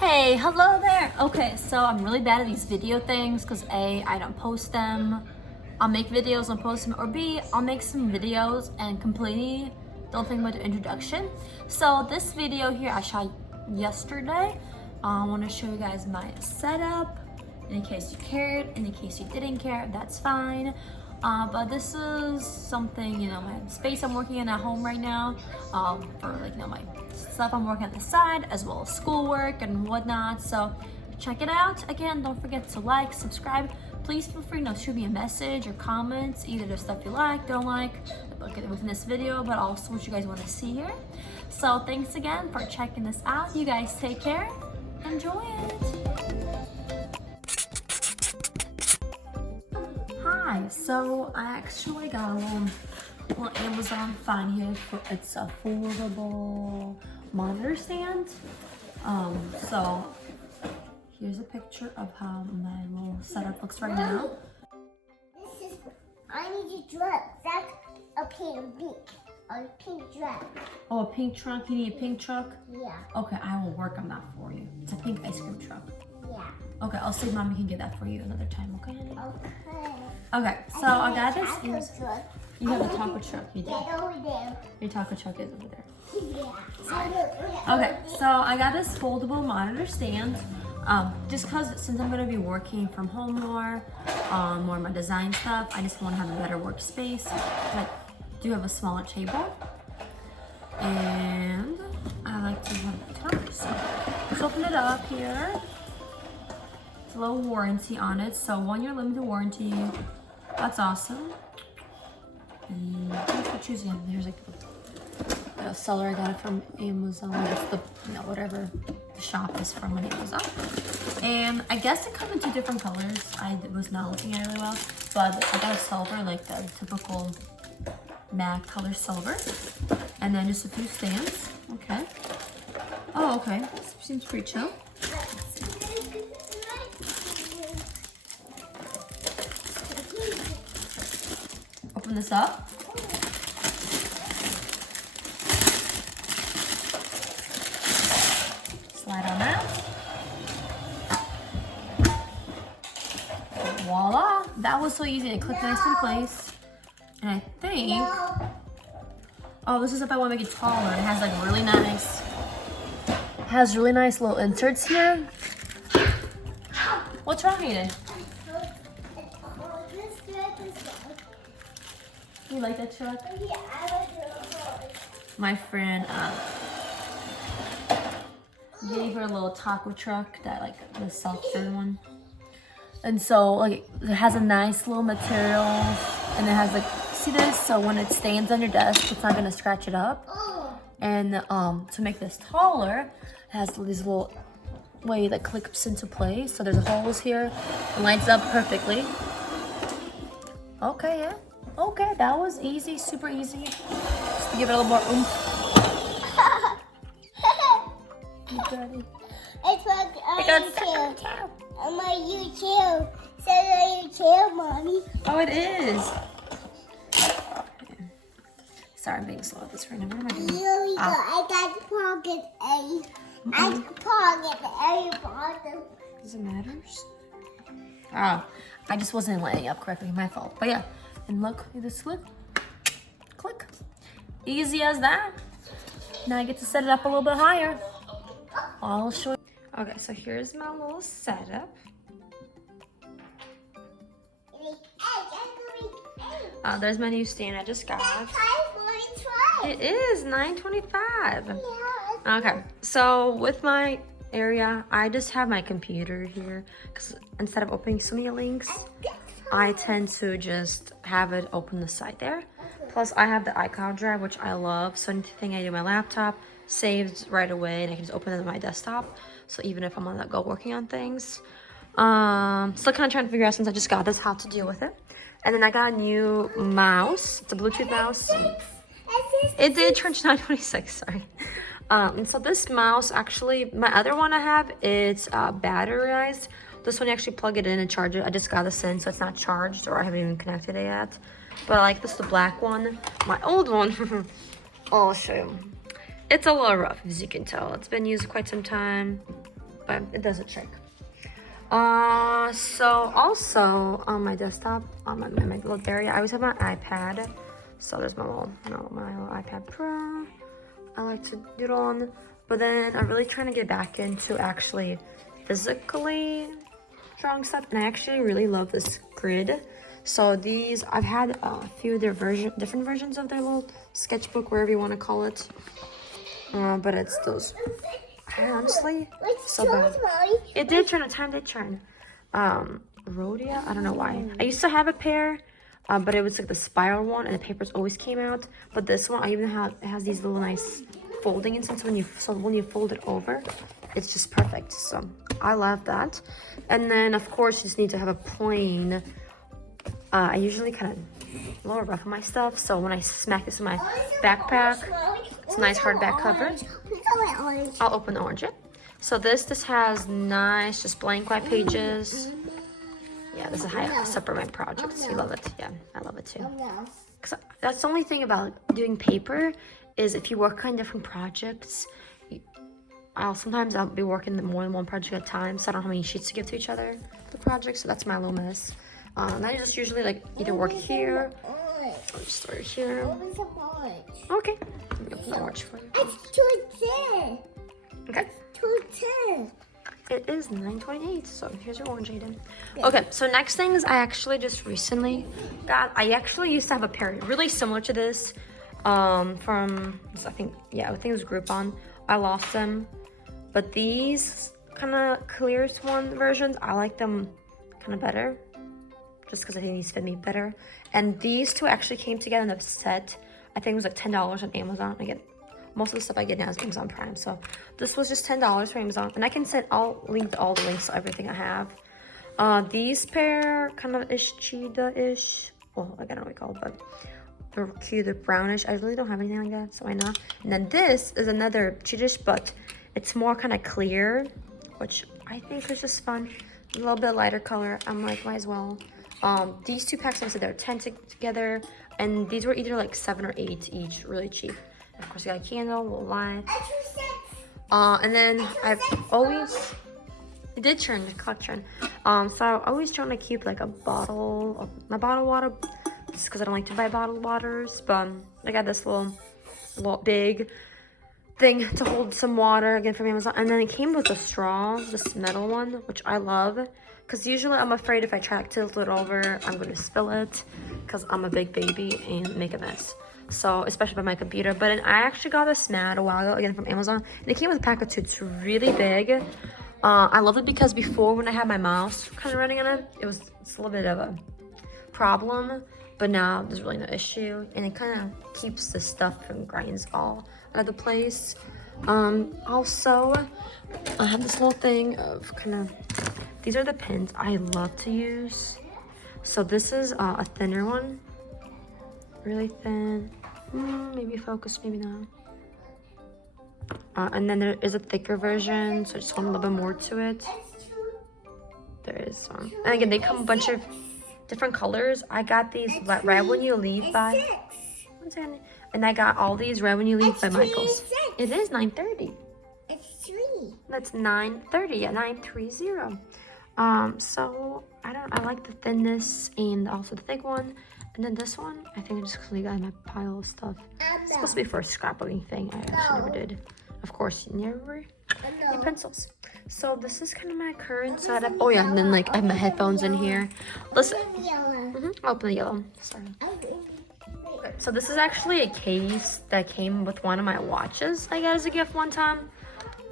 Hey, hello there. Okay, so I'm really bad at these video things because A, I don't post them. I'll make videos and post them, or B, I'll make some videos and completely don't think about the introduction. So this video here I shot yesterday. I want to show you guys my setup. In case you cared, in case you didn't care, that's fine. But this is something, my space I'm working in at home right now, for my stuff I'm working on the side, as well as schoolwork and whatnot. So check it out. Again, don't forget to like, subscribe. Please feel free to shoot me a message or comments, either the stuff you like, don't like, within this video, but also what you guys want to see here. So thanks again for checking this out. You guys take care. Enjoy it. Hi, so I actually got a little Amazon find here for it's a foldable monitor stand. So here's a picture of how my little setup looks right now. I need a dress. That's a pink dress. Oh, a pink trunk. You need a pink truck? Yeah. Okay, I will work on that for you. It's a pink ice cream truck. Yeah. Okay, I'll see Mommy can get that for you another time, okay, honey? Okay. Okay, so I got this. You have a taco taco truck, you do. Get over there. Your taco truck is over there. Yeah. Okay, so I got this foldable monitor stand. Just because since I'm going to be working from home more of my design stuff, I just want to have a better workspace. I do have a smaller table. And I like to have the top. So let's open it up here. It's a little warranty on it. So 1 year limited warranty. That's awesome. And thanks for choosing. There's like the seller, I got it from Amazon. It's the whatever the shop is from on Amazon. And I guess it comes in 2 different colors. I was not looking at it really well, but I got a silver, like the typical matte color silver, and then just a few stands. Okay. Oh, okay. This seems pretty chill. Open this up. Slide on that. Voila! That was so easy to click nice in place. And I think, oh, this is if I want to make it taller. It has like really nice little inserts here. What's wrong, Aiden? You like that truck? Yeah, I like it. My friend gave her a little taco truck, that like the self-serve one. And so like it has a nice little material, and it has like, see this? So when it stands on your desk, it's not gonna scratch it up. And to make this taller, it has these little way that clips into place. So there's holes here. It lines up perfectly. Okay, yeah. Okay, that was easy, super easy. Just to give it a little more oomph. You got it. It's like on YouTube. On my YouTube. It says on YouTube, Mommy. Oh, it is. Sorry, I'm being slow at this right now. What am I doing? Here we go. I got the pocket A. I got the pocket A. Does it matter? Oh, I just wasn't lining up correctly. My fault. But yeah. And look, this click. Click. Easy as that. Now I get to set it up a little bit higher. I'll show you. Okay, so here's my little setup. There's my new stand I just got. It is $9.25. Yeah. Okay, so with my area, I just have my computer here because instead of opening so many links, I tend to just have it open the side there. Plus, I have the iCloud drive, which I love. So anything I do on my laptop saves right away, and I can just open it on my desktop. So even if I'm on the go working on things, still kind of trying to figure out, since I just got this, how to deal with it. And then I got a new mouse. It's a Bluetooth mouse. It did turn to $9.26. Sorry. And so this mouse, actually, my other one I have, it's batterized. This one you actually plug it in and charge it. I just got this in, so it's not charged, or I haven't even connected it yet. But like this is the black one. My old one, I'll show you. It's a little rough, as you can tell. It's been used quite some time. but it does a trick. So also on my desktop, on my little area, I always have my iPad. So there's my little iPad Pro. I like to doodle on, but then I'm really trying to get back into actually physically drawing stuff, and I actually really love this grid. So these, I've had a few of their different versions of their little sketchbook, wherever you want to call it. But it's those. I honestly, so bad. It did turn. A time did turn. Rhodia. I don't know why. I used to have a pair, but it was like the spiral one, and the papers always came out. But this one, I even have. It has these little nice folding inside. So when you fold it over, it's just perfect. So I love that. And then of course, you just need to have a plain. I usually kind of lower rough on my stuff. So when I smack this in my backpack, it's a nice hardback cover. I'll open the orange. So this has nice, just blank white pages. Yeah, this is how I separate my projects. You love it. Yeah, I love it too. Cause that's the only thing about doing paper is if you work on different projects, sometimes I'll be working more than one project at a time, so I don't have any sheets to give to each other for the project. So that's my little mess. And I just usually like either work here or just start here. Okay. Let me open the orange for you. It's 2:10. Okay. It's 2:10. It is 9:28, so here's your orange, Aiden. Okay, so next things I actually just recently got. I actually used to have a pair really similar to this from, I think it was Groupon. I lost them, but these kind of clear one versions, I like them kind of better, just because I think these fit me better. And these two actually came together in a set. I think it was like $10 on Amazon. I get most of the stuff I get now is Amazon Prime, so this was just $10 for Amazon, and I can send all the links to everything I have. These pair kind of ish cheetah-ish. Well, I don't know what it's called, but they're cute. They're brownish. I really don't have anything like that, so why not? And then this is another cheetah-ish, but it's more kind of clear, which I think is just fun. A little bit lighter color. I'm like, might as well. These two packs, I said they're 10 together, and these were either like 7 or 8 each, really cheap. Of course, you got a candle, a little light. And then I've always, it did turn, the clock turned. So I always trying to keep like a bottle of my bottled water, just because I don't like to buy bottled waters. But I got this little big thing to hold some water, again from Amazon. And then it came with a straw, this metal one, which I love. Because usually I'm afraid if I try to tilt it over, I'm going to spill it. Because I'm a big baby and make a mess. So, especially by my computer. But I actually got this mat a while ago, again from Amazon. And it came with a pack of 2. It's really big. I love it because before, when I had my mouse kind of running on it, it's a little bit of a problem. But now there's really no issue. And it kind of keeps the stuff from grinds all out of the place. Also, I have this little thing of kind of, these are the pens I love to use. So this is a thinner one. Really thin. Maybe focus, maybe not. And then there is a thicker version, so I just want a little bit more to it. There is one. And again, they come a bunch of different colors. I got these Right When You Leave by... One second. And I got all these Right When You Leave by Michaels. It is 9:30. It's 3. That's 9:30. Yeah, 9:30. So I like the thinness and also the thick one. And then this one, I think I just got in my pile of stuff. It's supposed to be for a scrapbooking thing. I actually never did. Of course, never any pencils. So this is kind of my current setup. Oh yeah, and then like I have my headphones in here. Listen, I'll open the yellow. Sorry. Okay, so this is actually a case that came with one of my watches I got as a gift one time.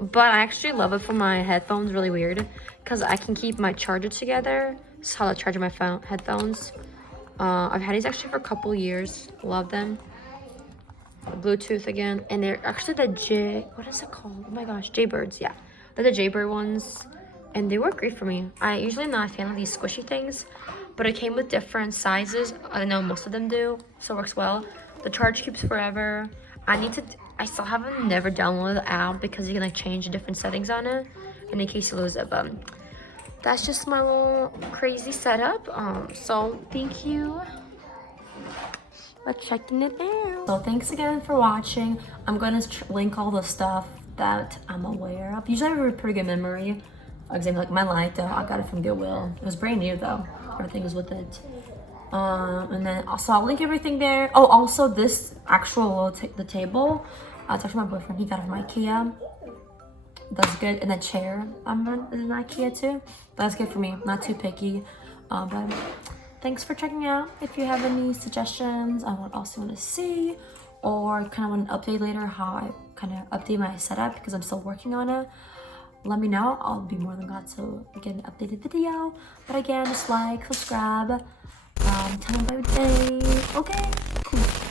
But I actually love it for my headphones. Really weird, because I can keep my charger together. This is how I charge my headphones. I've had these actually for a couple years. Love them. Bluetooth again, and they're actually the what is it called? Oh my gosh, Jaybirds. Yeah, they're the Jaybird ones, and they work great for me. I usually am not a fan of these squishy things, but it came with different sizes. I know most of them do, so it works well. The charge keeps forever. I still haven't never downloaded the app because you can like change the different settings on it, in case you lose it. But that's just my little crazy setup. So thank you for checking it out. So thanks again for watching. I'm gonna link all the stuff that I'm aware of. Usually I have a pretty good memory. For example, like my light though, I got it from Goodwill. It was brand new though. Everything was with it. And then also I'll link everything there. Oh, also this actual the table, I talked to my boyfriend. He got it from IKEA. That's good. And the chair I'm in is an IKEA too. That's good for me. Not too picky. But thanks for checking out. If you have any suggestions on what else you want to see, or kind of want an update later how I kind of update my setup because I'm still working on it, let me know. I'll be more than glad to get an updated video. But again, just like, subscribe, tell me about your day. Okay, cool.